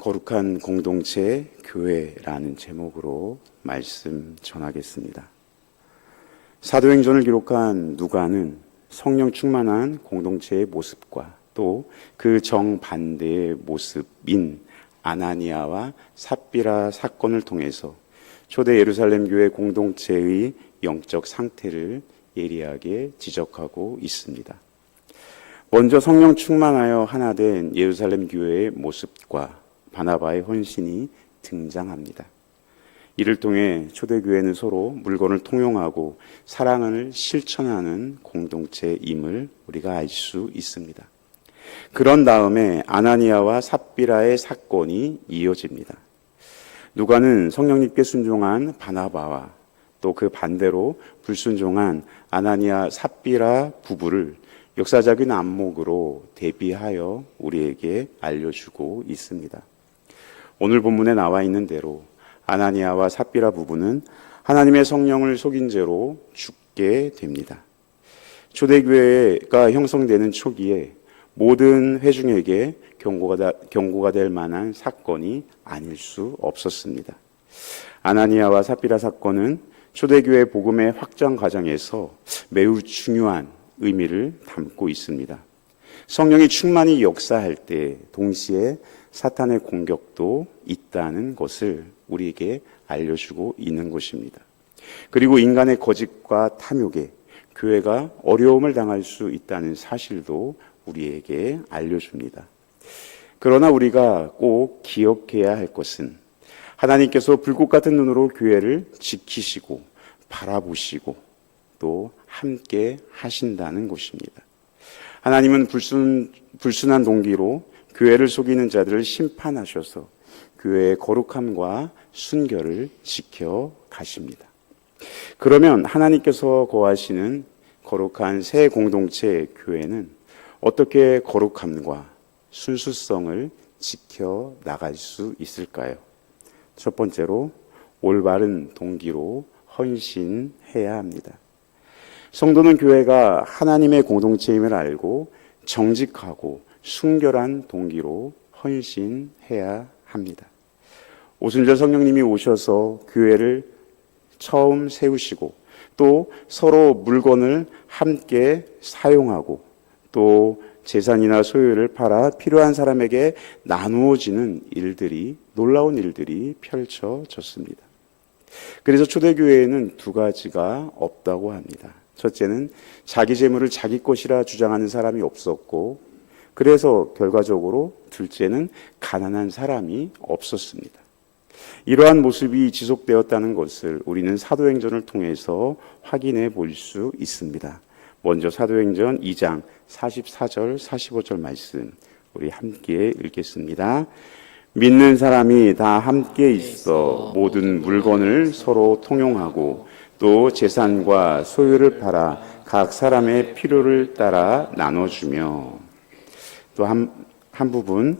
거룩한 공동체 교회라는 제목으로 말씀 전하겠습니다. 사도행전을 기록한 누가는 성령 충만한 공동체의 모습과 또 그 정반대의 모습인 아나니아와 삽비라 사건을 통해서 초대 예루살렘 교회 공동체의 영적 상태를 예리하게 지적하고 있습니다. 먼저 성령 충만하여 하나 된 예루살렘 교회의 모습과 바나바의 헌신이 등장합니다. 이를 통해 초대교회는 서로 물건을 통용하고 사랑을 실천하는 공동체임을 우리가 알 수 있습니다. 그런 다음에 아나니아와 삽비라의 사건이 이어집니다. 누가는 성령님께 순종한 바나바와 또 그 반대로 불순종한 아나니아 삽비라 부부를 역사적인 안목으로 대비하여 우리에게 알려주고 있습니다. 오늘 본문에 나와 있는 대로 아나니아와 삽비라 부부는 하나님의 성령을 속인 죄로 죽게 됩니다. 초대교회가 형성되는 초기에 모든 회중에게 경고가 될 만한 사건이 아닐 수 없었습니다. 아나니아와 삽비라 사건은 초대교회 복음의 확장 과정에서 매우 중요한 의미를 담고 있습니다. 성령이 충만히 역사할 때 동시에 사탄의 공격도 있다는 것을 우리에게 알려주고 있는 것입니다. 그리고 인간의 거짓과 탐욕에 교회가 어려움을 당할 수 있다는 사실도 우리에게 알려줍니다. 그러나 우리가 꼭 기억해야 할 것은 하나님께서 불꽃 같은 눈으로 교회를 지키시고 바라보시고 또 함께 하신다는 것입니다. 하나님은 불순한 동기로 교회를 속이는 자들을 심판하셔서 교회의 거룩함과 순결을 지켜 가십니다. 그러면 하나님께서 거하시는 거룩한 새 공동체 교회는 어떻게 거룩함과 순수성을 지켜 나갈 수 있을까요? 첫 번째로 올바른 동기로 헌신해야 합니다. 성도는 교회가 하나님의 공동체임을 알고 정직하고 순결한 동기로 헌신해야 합니다. 오순절 성령님이 오셔서 교회를 처음 세우시고 또 서로 물건을 함께 사용하고 또 재산이나 소유를 팔아 필요한 사람에게 나누어지는 일들이, 놀라운 일들이 펼쳐졌습니다. 그래서 초대교회에는 두 가지가 없다고 합니다. 첫째는 자기 재물을 자기 것이라 주장하는 사람이 없었고, 그래서 결과적으로 둘째는 가난한 사람이 없었습니다. 이러한 모습이 지속되었다는 것을 우리는 사도행전을 통해서 확인해 볼 수 있습니다. 먼저 사도행전 2장 44절 45절 말씀 우리 함께 읽겠습니다. 믿는 사람이 다 함께 있어 모든 물건을 서로 통용하고 또 재산과 소유를 팔아 각 사람의 필요를 따라 나눠주며, 또 한 부분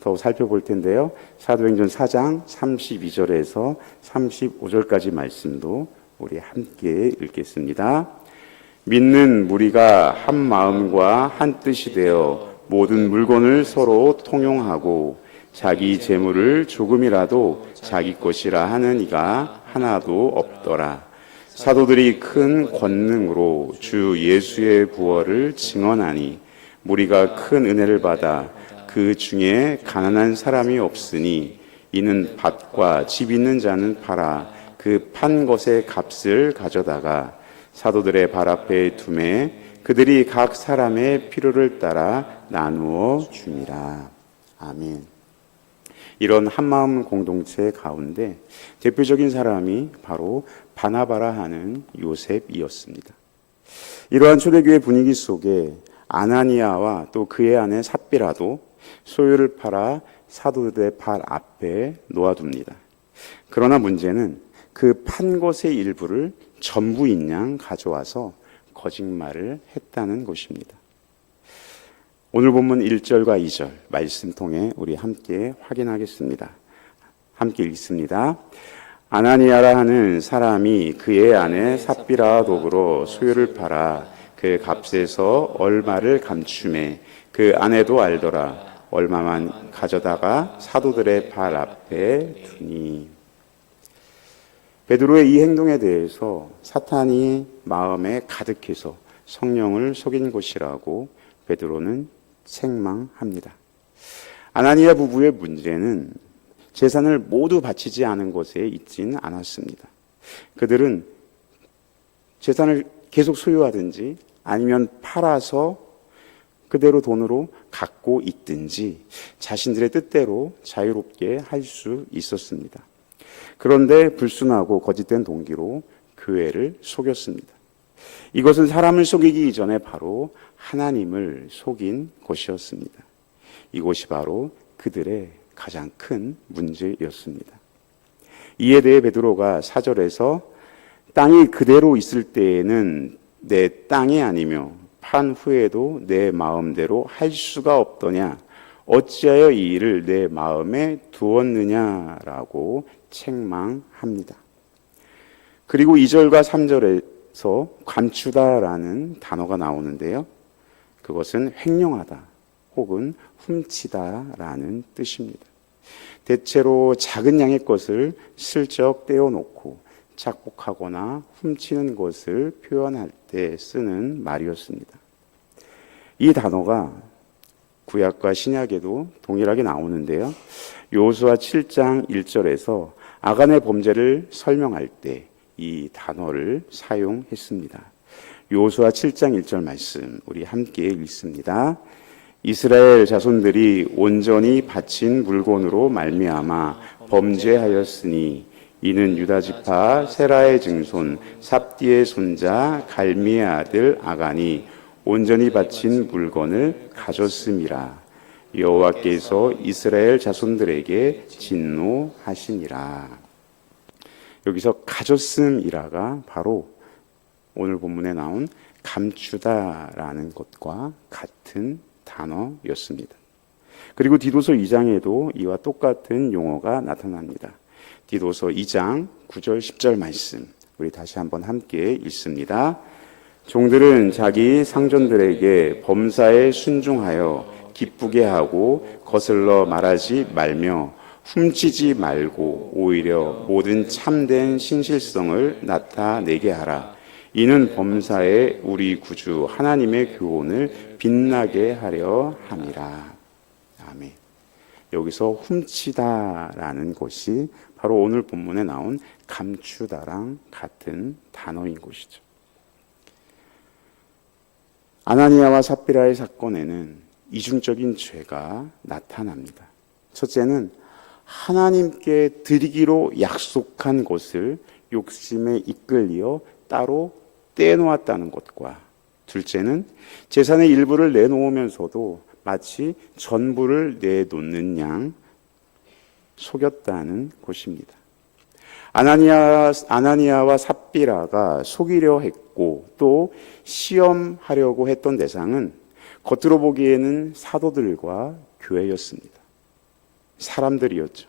더 살펴볼 텐데요. 사도행전 4장 32절에서 35절까지 말씀도 우리 함께 읽겠습니다. 믿는 무리가 한 마음과 한 뜻이 되어 모든 물건을 서로 통용하고 자기 재물을 조금이라도 자기 것이라 하는 이가 하나도 없더라. 사도들이 큰 권능으로 주 예수의 부활을 증언하니 무리가 큰 은혜를 받아 그 중에 가난한 사람이 없으니 이는 밭과 집 있는 자는 팔아 그 판 것의 값을 가져다가 사도들의 발 앞에 두매 그들이 각 사람의 필요를 따라 나누어 줍니다. 아멘. 이런 한마음 공동체 가운데 대표적인 사람이 바로 바나바라 하는 요셉이었습니다. 이러한 초대교회 분위기 속에 아나니아와 또 그의 아내 삽비라도 소유를 팔아 사도들의 발 앞에 놓아둡니다. 그러나 문제는 그 판 것의 일부를 전부인 양 가져와서 거짓말을 했다는 것입니다. 오늘 본문 1절과 2절 말씀 통해 우리 함께 확인하겠습니다. 함께 읽습니다. 아나니아라 하는 사람이 그의 아내 삽비라와 더불어 소유를 팔아 그 값에서 얼마를 감추매 그 아내도 알더라. 얼마만 가져다가 사도들의 발 앞에 두니. 베드로의 이 행동에 대해서 사탄이 마음에 가득해서 성령을 속인 것이라고 베드로는 책망합니다. 아나니아 부부의 문제는 재산을 모두 바치지 않은 것에 있지는 않았습니다. 그들은 재산을 계속 소유하든지 아니면 팔아서 그대로 돈으로 갖고 있든지 자신들의 뜻대로 자유롭게 할 수 있었습니다. 그런데 불순하고 거짓된 동기로 교회를 속였습니다. 이것은 사람을 속이기 이전에 바로 하나님을 속인 것이었습니다. 이것이 바로 그들의 가장 큰 문제였습니다. 이에 대해 베드로가 4절에서 땅이 그대로 있을 때에는 내 땅이 아니며 판 후에도 내 마음대로 할 수가 없더냐 어찌하여 이 일을 내 마음에 두었느냐라고 책망합니다. 그리고 2절과 3절에서 감추다라는 단어가 나오는데요. 그것은 횡령하다 혹은 훔치다라는 뜻입니다. 대체로 작은 양의 것을 슬쩍 떼어놓고 착복하거나 훔치는 것을 표현할 때 쓰는 말이었습니다. 이 단어가 구약과 신약에도 동일하게 나오는데요. 여호수아 7장 1절에서 아간의 범죄를 설명할 때 이 단어를 사용했습니다. 여호수아 7장 1절 말씀 우리 함께 읽습니다. 이스라엘 자손들이 온전히 바친 물건으로 말미암아 범죄하였으니 이는 유다 지파 세라의 증손 삽디의 손자 갈미의 아들 아간이 온전히 바친 물건을 가졌음이라. 여호와께서 이스라엘 자손들에게 진노하시니라. 여기서 가졌음이라가 바로 오늘 본문에 나온 감추다라는 것과 같은 단어였습니다. 그리고 디도서 2장에도 이와 똑같은 용어가 나타납니다. 디도서 2장 9절 10절 말씀 우리 다시 한번 함께 읽습니다. 종들은 자기 상전들에게 범사에 순종하여 기쁘게 하고 거슬러 말하지 말며 훔치지 말고 오히려 모든 참된 신실성을 나타내게 하라. 이는 범사에 우리 구주 하나님의 교훈을 빛나게 하려 함이라. 아멘. 여기서 훔치다라는 것이 바로 오늘 본문에 나온 감추다랑 같은 단어인 것이죠. 아나니아와 삽비라의 사건에는 이중적인 죄가 나타납니다. 첫째는 하나님께 드리기로 약속한 것을 욕심에 이끌려 따로 떼놓았다는 것과 둘째는 재산의 일부를 내놓으면서도 마치 전부를 내놓는 양 속였다는 것입니다. 아나니아와 삽비라가 속이려 했고 또 시험하려고 했던 대상은 겉으로 보기에는 사도들과 교회였습니다. 사람들이었죠.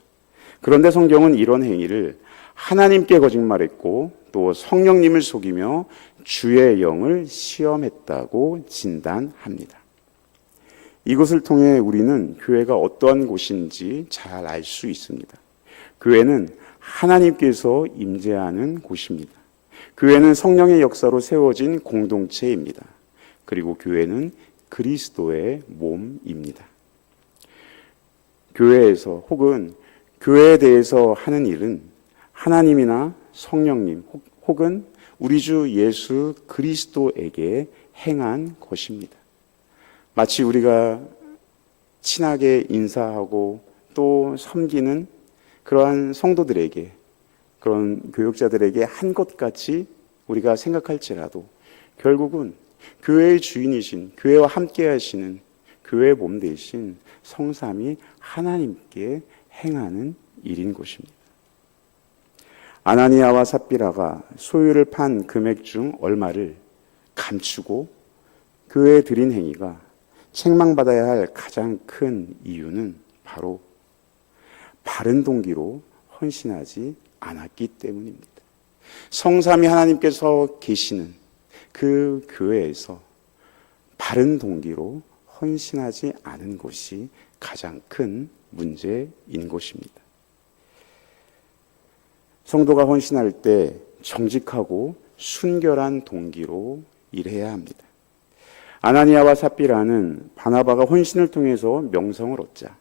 그런데 성경은 이런 행위를 하나님께 거짓말했고 또 성령님을 속이며 주의 영을 시험했다고 진단합니다. 이것을 통해 우리는 교회가 어떠한 곳인지 잘 알 수 있습니다. 교회는 하나님께서 임재하는 곳입니다. 교회는 성령의 역사로 세워진 공동체입니다. 그리고 교회는 그리스도의 몸입니다. 교회에서 혹은 교회에 대해서 하는 일은 하나님이나 성령님 혹은 우리 주 예수 그리스도에게 행한 것입니다. 마치 우리가 친하게 인사하고 또 섬기는 그러한 성도들에게 그런 교육자들에게 한 것 같이 우리가 생각할지라도 결국은 교회의 주인이신 교회와 함께 하시는 교회의 몸 되신 성삼위 하나님께 행하는 일인 것입니다. 아나니아와 삽비라가 소유를 판 금액 중 얼마를 감추고 교회에 드린 행위가 책망받아야 할 가장 큰 이유는 바로 바른 동기로 헌신하지 않았기 때문입니다. 성삼위 하나님께서 계시는 그 교회에서 바른 동기로 헌신하지 않은 것이 가장 큰 문제인 것입니다. 성도가 헌신할 때 정직하고 순결한 동기로 일해야 합니다. 아나니아와 삽비라는 바나바가 헌신을 통해서 명성을 얻자,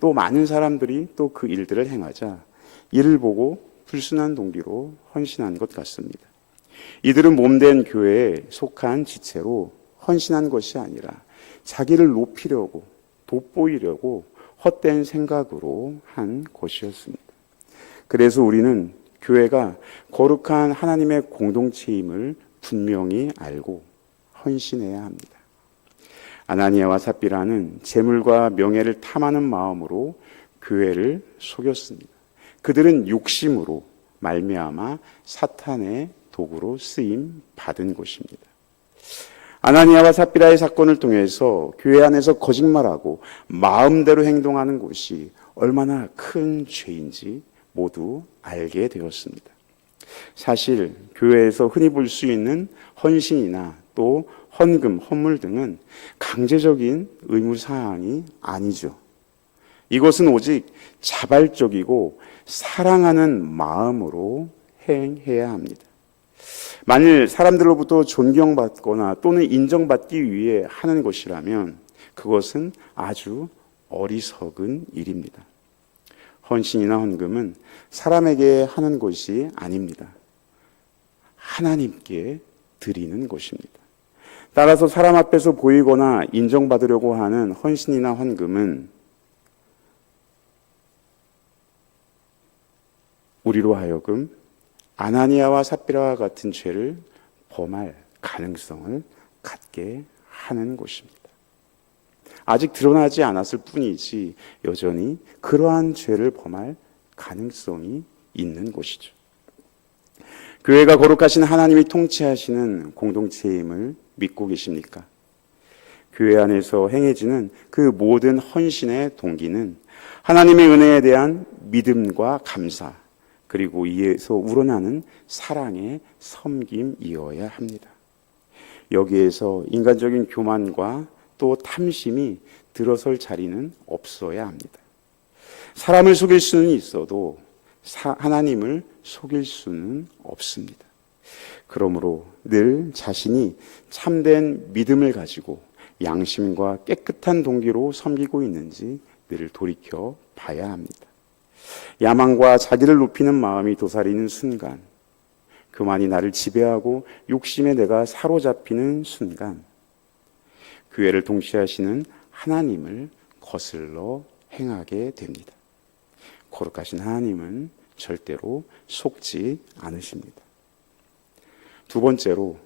또 많은 사람들이 또 그 일들을 행하자 이를 보고 불순한 동기로 헌신한 것 같습니다. 이들은 몸된 교회에 속한 지체로 헌신한 것이 아니라 자기를 높이려고, 돋보이려고 헛된 생각으로 한 것이었습니다. 그래서 우리는 교회가 거룩한 하나님의 공동체임을 분명히 알고 헌신해야 합니다. 아나니아와 삽비라는 재물과 명예를 탐하는 마음으로 교회를 속였습니다. 그들은 욕심으로 말미암아 사탄의 도구로 쓰임 받은 것입니다. 아나니아와 삽비라의 사건을 통해서 교회 안에서 거짓말하고 마음대로 행동하는 것이 얼마나 큰 죄인지 모두 알게 되었습니다. 사실 교회에서 흔히 볼 수 있는 헌신이나 또 헌금, 헌물 등은 강제적인 의무사항이 아니죠. 이것은 오직 자발적이고 사랑하는 마음으로 행해야 합니다. 만일 사람들로부터 존경받거나 또는 인정받기 위해 하는 것이라면 그것은 아주 어리석은 일입니다. 헌신이나 헌금은 사람에게 하는 것이 아닙니다. 하나님께 드리는 것입니다. 따라서 사람 앞에서 보이거나 인정받으려고 하는 헌신이나 헌금은 우리로 하여금 아나니아와 삽비라와 같은 죄를 범할 가능성을 갖게 하는 것입니다. 아직 드러나지 않았을 뿐이지 여전히 그러한 죄를 범할 가능성이 있는 것이죠. 교회가 거룩하신 하나님이 통치하시는 공동체임을 믿고 계십니까? 교회 안에서 행해지는 그 모든 헌신의 동기는 하나님의 은혜에 대한 믿음과 감사, 그리고 이에서 우러나는 사랑의 섬김이어야 합니다. 여기에서 인간적인 교만과 또 탐심이 들어설 자리는 없어야 합니다. 사람을 속일 수는 있어도 하나님을 속일 수는 없습니다. 그러므로 늘 자신이 참된 믿음을 가지고 양심과 깨끗한 동기로 섬기고 있는지 늘 돌이켜 봐야 합니다. 야망과 자기를 높이는 마음이 도사리는 순간, 교만이 나를 지배하고 욕심에 내가 사로잡히는 순간, 교회를 통치하시는 하나님을 거슬러 행하게 됩니다. 거룩하신 하나님은 절대로 속지 않으십니다. 두 번째로,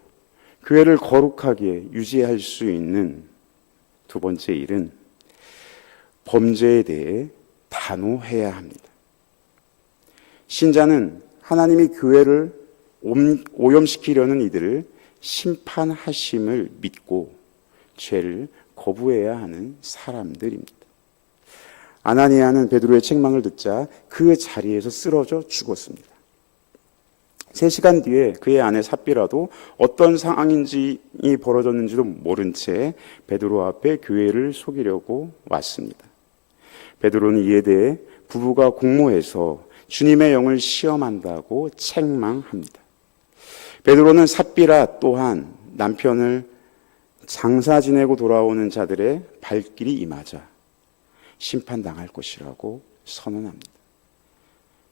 교회를 거룩하게 유지할 수 있는 두 번째 일은 범죄에 대해 단호해야 합니다. 신자는 하나님이 교회를 오염시키려는 이들을 심판하심을 믿고 죄를 거부해야 하는 사람들입니다. 아나니아는 베드로의 책망을 듣자 그 자리에서 쓰러져 죽었습니다. 3시간 뒤에 그의 아내 삽비라도 어떤 상황인지 벌어졌는지도 모른 채 베드로 앞에 교회를 속이려고 왔습니다. 베드로는 이에 대해 부부가 공모해서 주님의 영을 시험한다고 책망합니다. 베드로는 삽비라 또한 남편을 장사 지내고 돌아오는 자들의 발길이 임하자 심판당할 것이라고 선언합니다.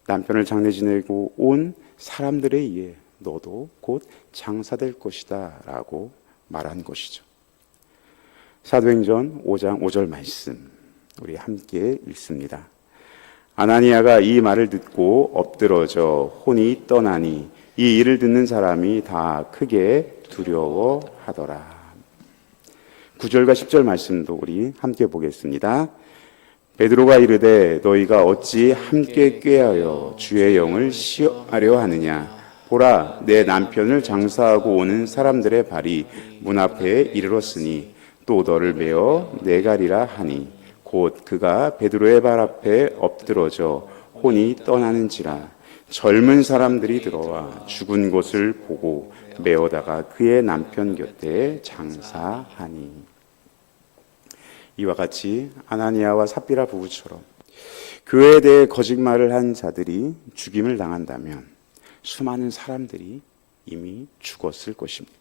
남편을 장례 지내고 온 사람들에 의해 너도 곧 장사될 것이다 라고 말한 것이죠. 사도행전 5장 5절 말씀 우리 함께 읽습니다. 아나니아가 이 말을 듣고 엎드러져 혼이 떠나니 이 일을 듣는 사람이 다 크게 두려워하더라. 9절과 10절 말씀도 우리 함께 보겠습니다. 베드로가 이르되 너희가 어찌 함께 꾀하여 주의 영을 시험하려 하느냐. 보라 내 남편을 장사하고 오는 사람들의 발이 문 앞에 이르렀으니 또 너를 메어 내가리라 하니 곧 그가 베드로의 발 앞에 엎드러져 혼이 떠나는지라. 젊은 사람들이 들어와 죽은 곳을 보고 메어다가 그의 남편 곁에 장사하니. 이와 같이 아나니아와 삽비라 부부처럼 교회에 대해 거짓말을 한 자들이 죽임을 당한다면 수많은 사람들이 이미 죽었을 것입니다.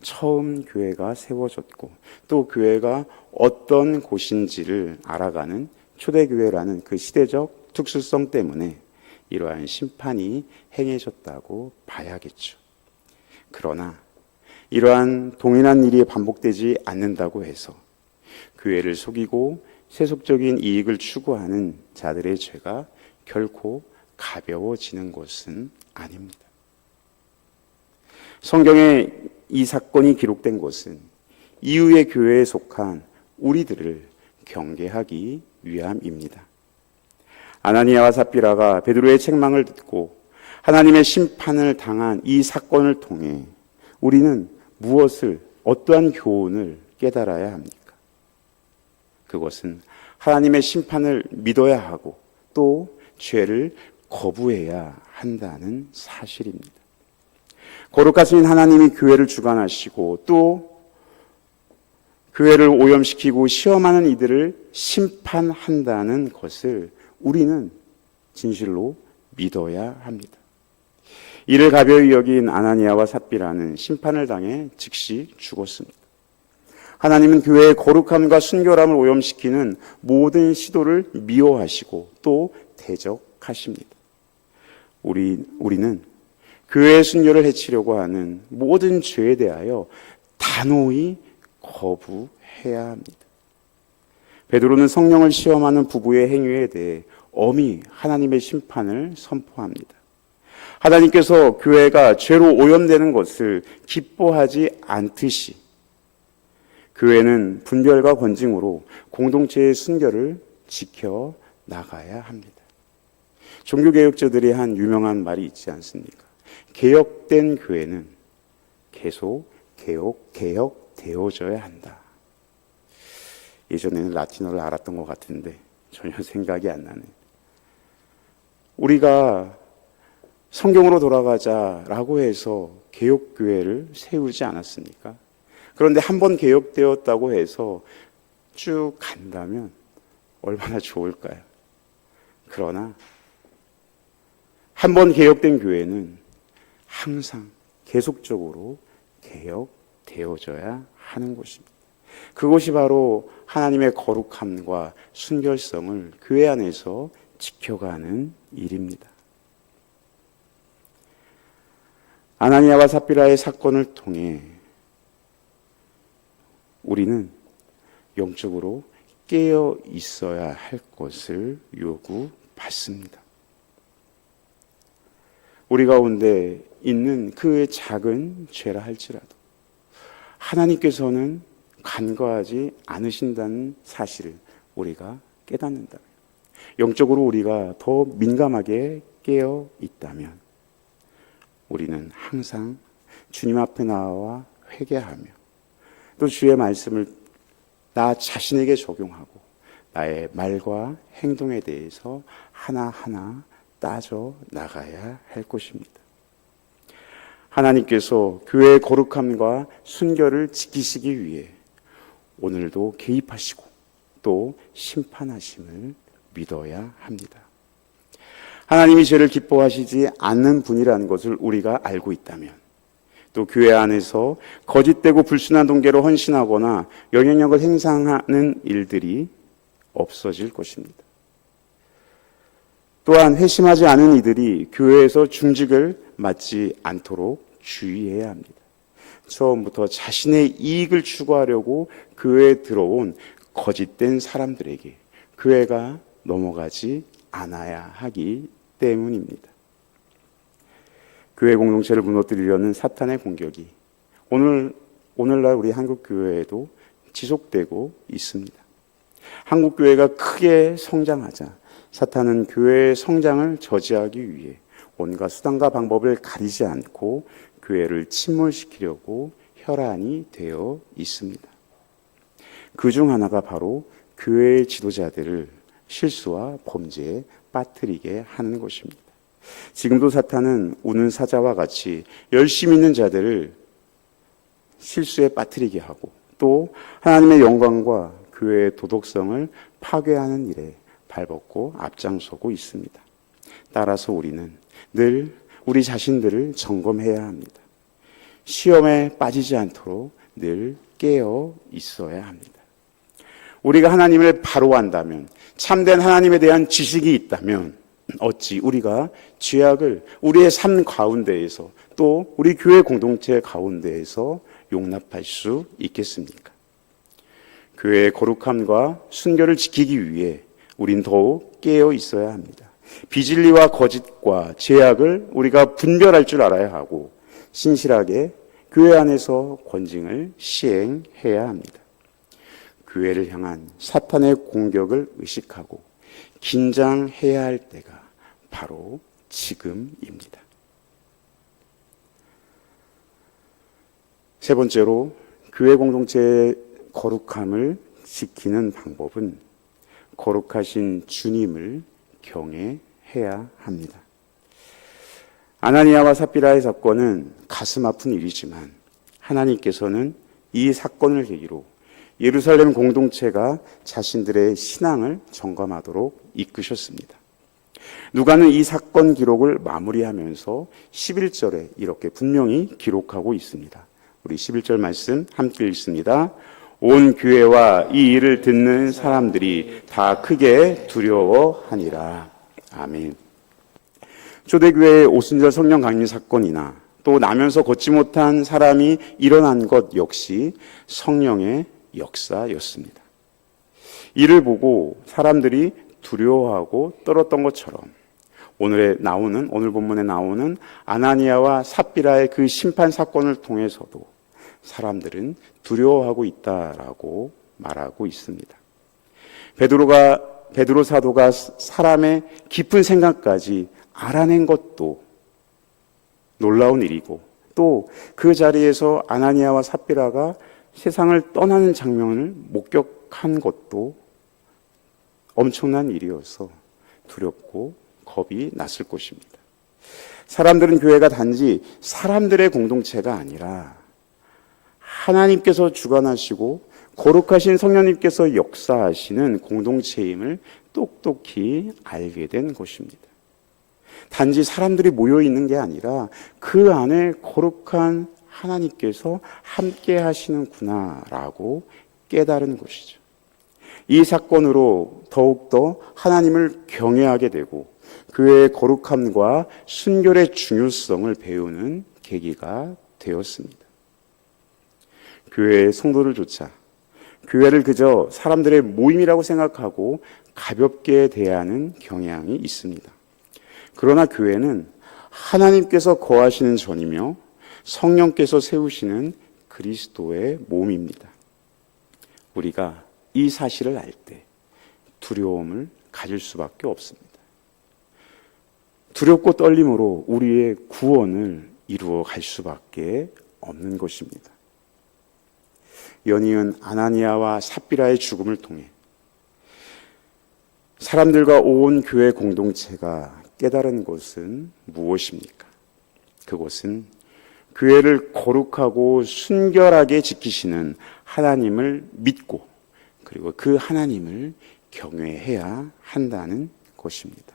처음 교회가 세워졌고 또 교회가 어떤 곳인지를 알아가는 초대교회라는 그 시대적 특수성 때문에 이러한 심판이 행해졌다고 봐야겠죠. 그러나 이러한 동일한 일이 반복되지 않는다고 해서 교회를 속이고 세속적인 이익을 추구하는 자들의 죄가 결코 가벼워지는 것은 아닙니다. 성경에 이 사건이 기록된 것은 이후의 교회에 속한 우리들을 경계하기 위함입니다. 아나니아와 삽비라가 베드로의 책망을 듣고 하나님의 심판을 당한 이 사건을 통해 우리는 무엇을, 어떠한 교훈을 깨달아야 합니까? 그것은 하나님의 심판을 믿어야 하고 또 죄를 거부해야 한다는 사실입니다. 거룩하신 하나님이 교회를 주관하시고 또 교회를 오염시키고 시험하는 이들을 심판한다는 것을 우리는 진실로 믿어야 합니다. 이를 가벼이 여긴 아나니아와 삽비라는 심판을 당해 즉시 죽었습니다. 하나님은 교회의 거룩함과 순결함을 오염시키는 모든 시도를 미워하시고 또 대적하십니다. 우리는 교회의 순결을 해치려고 하는 모든 죄에 대하여 단호히 거부해야 합니다. 베드로는 성령을 시험하는 부부의 행위에 대해 엄히 하나님의 심판을 선포합니다. 하나님께서 교회가 죄로 오염되는 것을 기뻐하지 않듯이 교회는 분별과 권징으로 공동체의 순결을 지켜 나가야 합니다. 종교개혁자들이 한 유명한 말이 있지 않습니까? 개혁된 교회는 계속 개혁되어져야 한다. 예전에는 라틴어를 알았던 것 같은데 전혀 생각이 안 나네요. 우리가 성경으로 돌아가자라고 해서 개혁교회를 세우지 않았습니까? 그런데 한번 개혁되었다고 해서 쭉 간다면 얼마나 좋을까요? 그러나 한번 개혁된 교회는 항상 계속적으로 개혁되어져야 하는 것입니다. 그것이 바로 하나님의 거룩함과 순결성을 교회 안에서 지켜가는 일입니다. 아나니아와 삽비라의 사건을 통해 우리는 영적으로 깨어 있어야 할 것을 요구받습니다. 우리 가운데 있는 그 작은 죄라 할지라도 하나님께서는 간과하지 않으신다는 사실을 우리가 깨닫는다면, 영적으로 우리가 더 민감하게 깨어 있다면 우리는 항상 주님 앞에 나와 회개하며 또 주의 말씀을 나 자신에게 적용하고 나의 말과 행동에 대해서 하나하나 따져 나가야 할 것입니다. 하나님께서 교회의 거룩함과 순결을 지키시기 위해 오늘도 개입하시고 또 심판하심을 믿어야 합니다. 하나님이 죄를 기뻐하시지 않는 분이라는 것을 우리가 알고 있다면, 또 교회 안에서 거짓되고 불순한 동기로 헌신하거나 영향력을 행사하는 일들이 없어질 것입니다. 또한 회심하지 않은 이들이 교회에서 중직을 맡지 않도록 주의해야 합니다. 처음부터 자신의 이익을 추구하려고 교회에 들어온 거짓된 사람들에게 교회가 넘어가지 않아야 하기 때문입니다. 교회 공동체를 무너뜨리려는 사탄의 공격이 오늘날 우리 한국 교회에도 지속되고 있습니다. 한국 교회가 크게 성장하자 사탄은 교회의 성장을 저지하기 위해 온갖 수단과 방법을 가리지 않고 교회를 침몰시키려고 혈안이 되어 있습니다. 그중 하나가 바로 교회의 지도자들을 실수와 범죄에 빠뜨리게 하는 것입니다. 지금도 사탄은 우는 사자와 같이 열심히 있는 자들을 실수에 빠뜨리게 하고 또 하나님의 영광과 교회의 도덕성을 파괴하는 일에 발벗고 앞장서고 있습니다. 따라서 우리는 늘 우리 자신들을 점검해야 합니다. 시험에 빠지지 않도록 늘 깨어 있어야 합니다. 우리가 하나님을 바로 안다면, 참된 하나님에 대한 지식이 있다면 어찌 우리가 죄악을 우리의 삶 가운데에서 또 우리 교회 공동체 가운데에서 용납할 수 있겠습니까? 교회의 거룩함과 순결을 지키기 위해 우린 더욱 깨어 있어야 합니다. 비진리와 거짓과 죄악을 우리가 분별할 줄 알아야 하고 신실하게 교회 안에서 권징을 시행해야 합니다. 교회를 향한 사탄의 공격을 의식하고 긴장해야 할 때가 바로 지금입니다. 세 번째로 교회 공동체의 거룩함을 지키는 방법은 거룩하신 주님을 경외해야 합니다. 아나니아와 삽비라의 사건은 가슴 아픈 일이지만 하나님께서는 이 사건을 계기로 예루살렘 공동체가 자신들의 신앙을 점검하도록 이끄셨습니다. 누가는 이 사건 기록을 마무리하면서 11절에 이렇게 분명히 기록하고 있습니다. 우리 11절 말씀 함께 읽습니다. 온 교회와 이 일을 듣는 사람들이 다 크게 두려워하니라. 아멘. 초대교회의 오순절 성령 강림 사건이나 또 나면서 걷지 못한 사람이 일어난 것 역시 성령의 역사였습니다. 이를 보고 사람들이 두려워하고 떨었던 것처럼 오늘 본문에 나오는 아나니아와 삽비라의 그 심판 사건을 통해서도 사람들은 두려워하고 있다라고 말하고 있습니다. 베드로 사도가 사람의 깊은 생각까지 알아낸 것도 놀라운 일이고 또 그 자리에서 아나니아와 삽비라가 세상을 떠나는 장면을 목격한 것도 엄청난 일이어서 두렵고 겁이 났을 것입니다. 사람들은 교회가 단지 사람들의 공동체가 아니라 하나님께서 주관하시고 거룩하신 성령님께서 역사하시는 공동체임을 똑똑히 알게 된 것입니다. 단지 사람들이 모여 있는 게 아니라 그 안에 거룩한 하나님께서 함께 하시는구나라고 깨달은 것이죠. 이 사건으로 더욱더 하나님을 경외하게 되고 그의 거룩함과 순결의 중요성을 배우는 계기가 되었습니다. 교회의 성도들조차 교회를 그저 사람들의 모임이라고 생각하고 가볍게 대하는 경향이 있습니다. 그러나 교회는 하나님께서 거하시는 전이며 성령께서 세우시는 그리스도의 몸입니다. 우리가 이 사실을 알 때 두려움을 가질 수밖에 없습니다. 두렵고 떨림으로 우리의 구원을 이루어 갈 수밖에 없는 것입니다. 연이은 아나니아와 삽비라의 죽음을 통해 사람들과 온 교회 공동체가 깨달은 것은 무엇입니까? 그것은 교회를 거룩하고 순결하게 지키시는 하나님을 믿고 그리고 그 하나님을 경외해야 한다는 것입니다.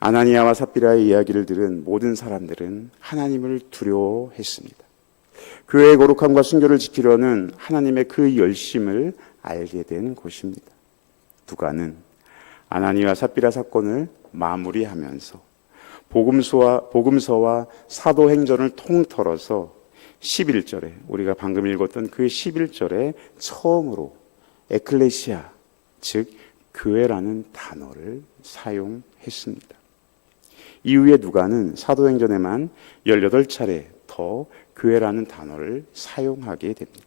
아나니아와 삽비라의 이야기를 들은 모든 사람들은 하나님을 두려워했습니다. 교회의 거룩함과 순결을 지키려는 하나님의 그 열심을 알게 된 것입니다. 누가는 아나니아와 삽비라 사건을 마무리하면서 복음서와 사도행전을 통틀어서 11절에 우리가 방금 읽었던 그 11절에 처음으로 에클레시아 즉 교회라는 단어를 사용했습니다. 이후에 누가는 사도행전에만 18차례 더 교회라는 단어를 사용하게 됩니다.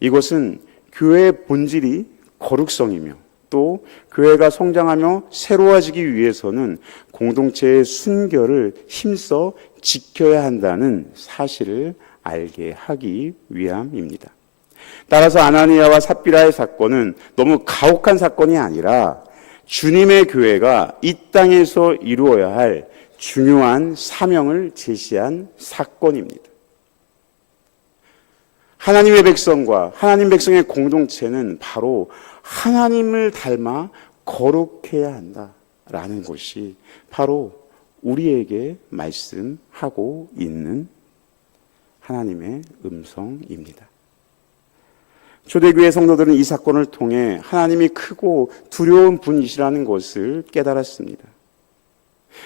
이것은 교회의 본질이 거룩성이며 또 교회가 성장하며 새로워지기 위해서는 공동체의 순결을 힘써 지켜야 한다는 사실을 알게 하기 위함입니다. 따라서 아나니아와 삽비라의 사건은 너무 가혹한 사건이 아니라 주님의 교회가 이 땅에서 이루어야 할 중요한 사명을 제시한 사건입니다. 하나님의 백성과 하나님 백성의 공동체는 바로 하나님을 닮아 거룩해야 한다라는 것이 바로 우리에게 말씀하고 있는 하나님의 음성입니다. 초대교회 성도들은 이 사건을 통해 하나님이 크고 두려운 분이시라는 것을 깨달았습니다.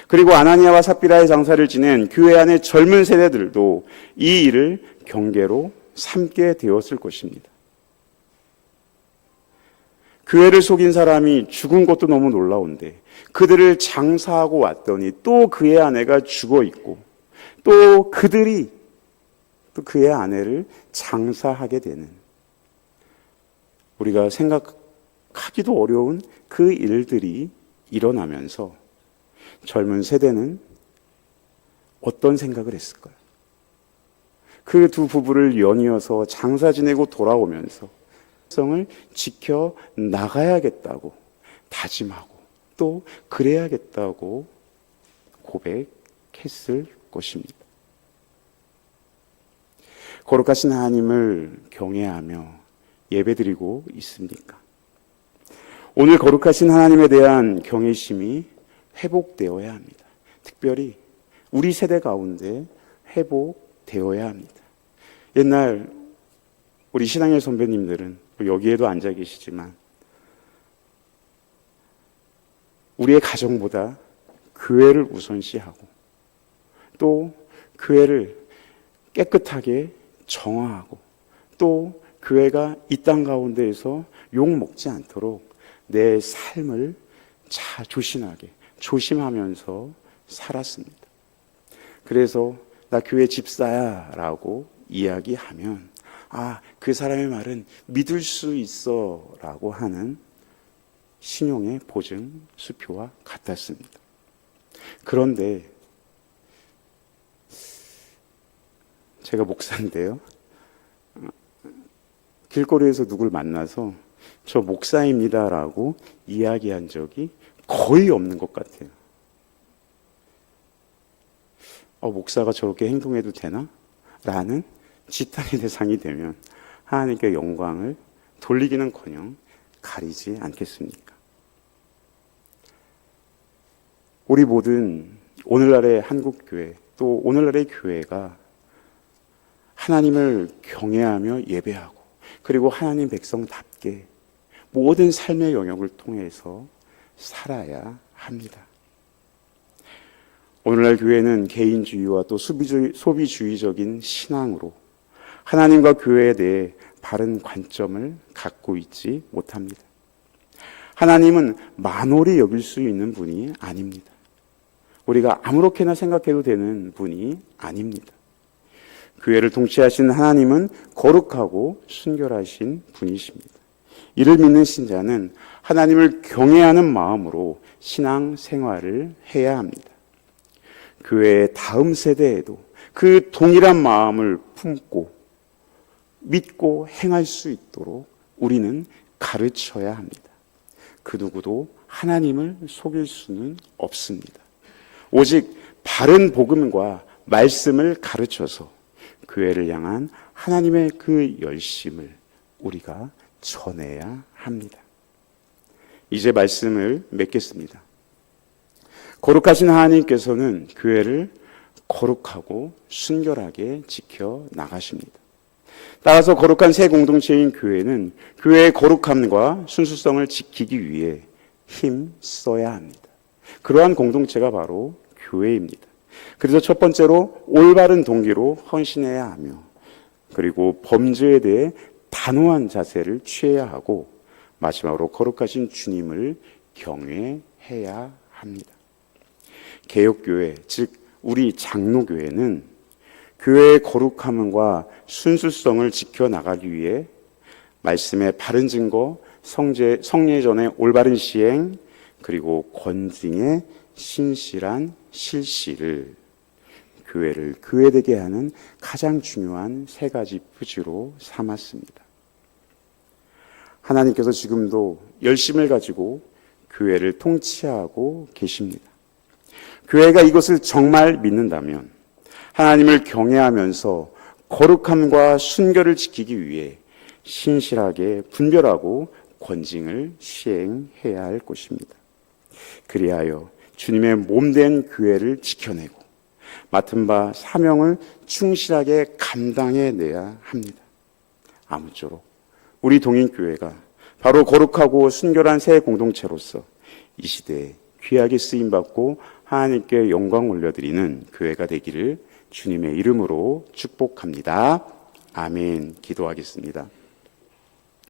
그리고 아나니아와 삽비라의 장사를 지낸 교회 안의 젊은 세대들도 이 일을 경계로 삼게 되었을 것입니다. 교회를 속인 사람이 죽은 것도 너무 놀라운데 그들을 장사하고 왔더니 또 그의 아내가 죽어 있고 또 그들이 또 그의 아내를 장사하게 되는, 우리가 생각하기도 어려운 그 일들이 일어나면서 젊은 세대는 어떤 생각을 했을까요? 그 두 부부를 연이어서 장사 지내고 돌아오면서 성을 지켜 나가야겠다고 다짐하고 또 그래야겠다고 고백했을 것입니다. 거룩하신 하나님을 경외하며 예배드리고 있습니까? 오늘 거룩하신 하나님에 대한 경외심이 회복되어야 합니다. 특별히 우리 세대 가운데 회복되어야 합니다. 옛날 우리 신앙의 선배님들은 여기에도 앉아 계시지만 우리의 가정보다 교회를 우선시하고 또 교회를 깨끗하게 정화하고 또 교회가 이 땅 가운데에서 욕 먹지 않도록 내 삶을 조신하게 조심하면서 살았습니다. 그래서 나 교회 집사야 라고 이야기하면 그 사람의 말은 믿을 수 있어 라고 하는 신용의 보증 수표와 같았습니다. 그런데 제가 목사인데요, 길거리에서 누굴 만나서 저 목사입니다 라고 이야기한 적이 거의 없는 것 같아요. 목사가 저렇게 행동해도 되나? 라는 지탄의 대상이 되면 하나님께 영광을 돌리기는커녕 가리지 않겠습니까? 우리 모든 오늘날의 한국교회 또 오늘날의 교회가 하나님을 경외하며 예배하고 그리고 하나님 백성답게 모든 삶의 영역을 통해서 살아야 합니다. 오늘날 교회는 개인주의와 또 소비주의적인 신앙으로 하나님과 교회에 대해 바른 관점을 갖고 있지 못합니다. 하나님은 만홀히 여길 수 있는 분이 아닙니다. 우리가 아무렇게나 생각해도 되는 분이 아닙니다. 교회를 통치하신 하나님은 거룩하고 순결하신 분이십니다. 이를 믿는 신자는 하나님을 경외하는 마음으로 신앙 생활을 해야 합니다. 교회의 다음 세대에도 그 동일한 마음을 품고 믿고 행할 수 있도록 우리는 가르쳐야 합니다. 그 누구도 하나님을 속일 수는 없습니다. 오직 바른 복음과 말씀을 가르쳐서 교회를 향한 하나님의 그 열심을 우리가 전해야 합니다. 이제 말씀을 맺겠습니다. 거룩하신 하나님께서는 교회를 거룩하고 순결하게 지켜 나가십니다. 따라서 거룩한 새 공동체인 교회는 교회의 거룩함과 순수성을 지키기 위해 힘써야 합니다. 그러한 공동체가 바로 교회입니다. 그래서 첫 번째로 올바른 동기로 헌신해야 하며 그리고 범죄에 대해 단호한 자세를 취해야 하고 마지막으로 거룩하신 주님을 경외해야 합니다. 개혁교회, 즉 우리 장로교회는 교회의 거룩함과 순수성을 지켜나가기 위해 말씀의 바른 증거, 성례전의 올바른 시행, 그리고 권징의 신실한 실시를 교회를 교회되게 하는 가장 중요한 세 가지 부지로 삼았습니다. 하나님께서 지금도 열심을 가지고 교회를 통치하고 계십니다. 교회가 이것을 정말 믿는다면 하나님을 경외하면서 거룩함과 순결을 지키기 위해 신실하게 분별하고 권징을 시행해야 할 것입니다. 그리하여 주님의 몸된 교회를 지켜내고 맡은 바 사명을 충실하게 감당해내야 합니다. 아무쪼록 우리 동인교회가 바로 거룩하고 순결한 새 공동체로서 이 시대에 귀하게 쓰임받고 하나님께 영광 올려드리는 교회가 되기를 주님의 이름으로 축복합니다. 아멘. 기도하겠습니다.